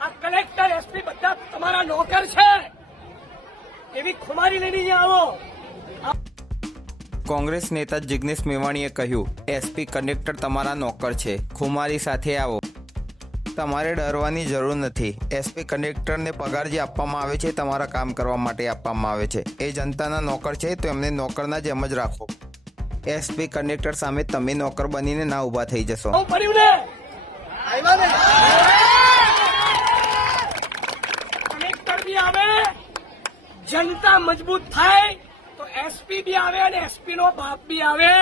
આ collector SP બધા તમારા નોકર છે. એવી ખુમારી લઈને આવો. કોંગ્રેસ નેતા જિગ્નેશ મેવાણીએ કહ્યું એસપી કન્ડક્ટર તમારા નોકર છે. ખુમારી સાથે આવો. તમારે ડરવાની જરૂર નથી. એસપી કંડક્ટરને પગાર જે આપવામાં આવે છે તમારા કામ કરવા માટે આપવામાં આવે છે. એ જનતાના નોકર છે તો એમને નોકરના જેમ જ રાખો. એસપી કંડક્ટર સામે તમે નોકર બનીને ના ઊભા થઈ જશો. જનતા મજબૂત થાય તો એસપી બી આવે અને એસપી નો બાપ બી આવે.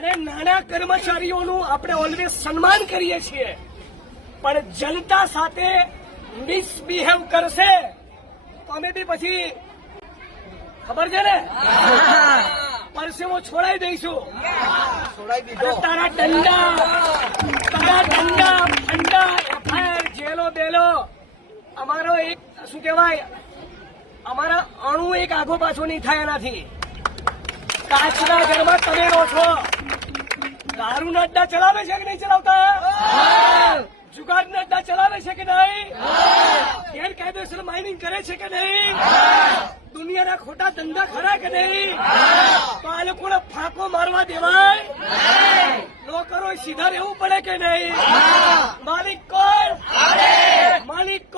અને નાના કર્મચારીઓનું આપણે ઓલવેઝ સન્માન કરીએ છીએ. પણ જનતા સાથે મિસબિહેવ કરશે તો અમે બી પછી ખબર છે ને? પરસેવો છોડાઈ દઈશું. તારા ડંડા તારા ડંડા ફંડા એફઆઈઆર જેલો બેલો અમારો એક શું કહેવાય અમારા અણુ એક આગો પાછો નહીં થાય એનાથી. કાચના ઘરમાં તમે રહો છો. દારૂના અડ્ડા ચલાવે છે કે નહીં ચલાવતા? જુગારના અડ્ડા ચલાવે છે કે નહીં? ગેરકાયદેસર માઇનિંગ કરે છે કે નહીં? દુનિયાના ખોટા ધંધા ખરા કે નહીં? તો આ લોકોને ફાંકો મારવા દેવાય? નોકરો સીધા રહેવું પડે કે નહીં? માલિક કોણ? માલિક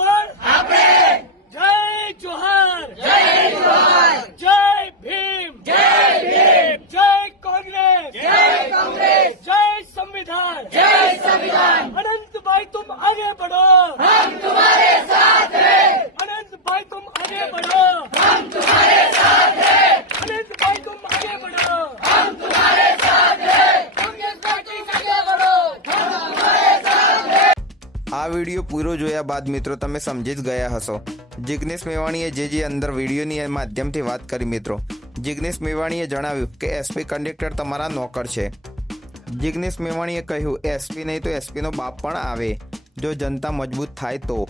આ વીડિયો પૂરો જોયા બાદ મિત્રો તમે સમજી જ ગયા હશો. જિગ્નેશ મેવાણીએ જે જે અંદર વિડીયોની માધ્યમથી વાત કરી મિત્રો. જિગ્નેશ મેવાણીએ જણાવ્યું કે એસપી કંડક્ટર તમારા નોકર છે. જિગ્નેશ મેવાણીએ કહ્યું એસપી નહીં તો એસપીનો બાપ પણ આવે. જો જનતા મજબૂત થાય તો.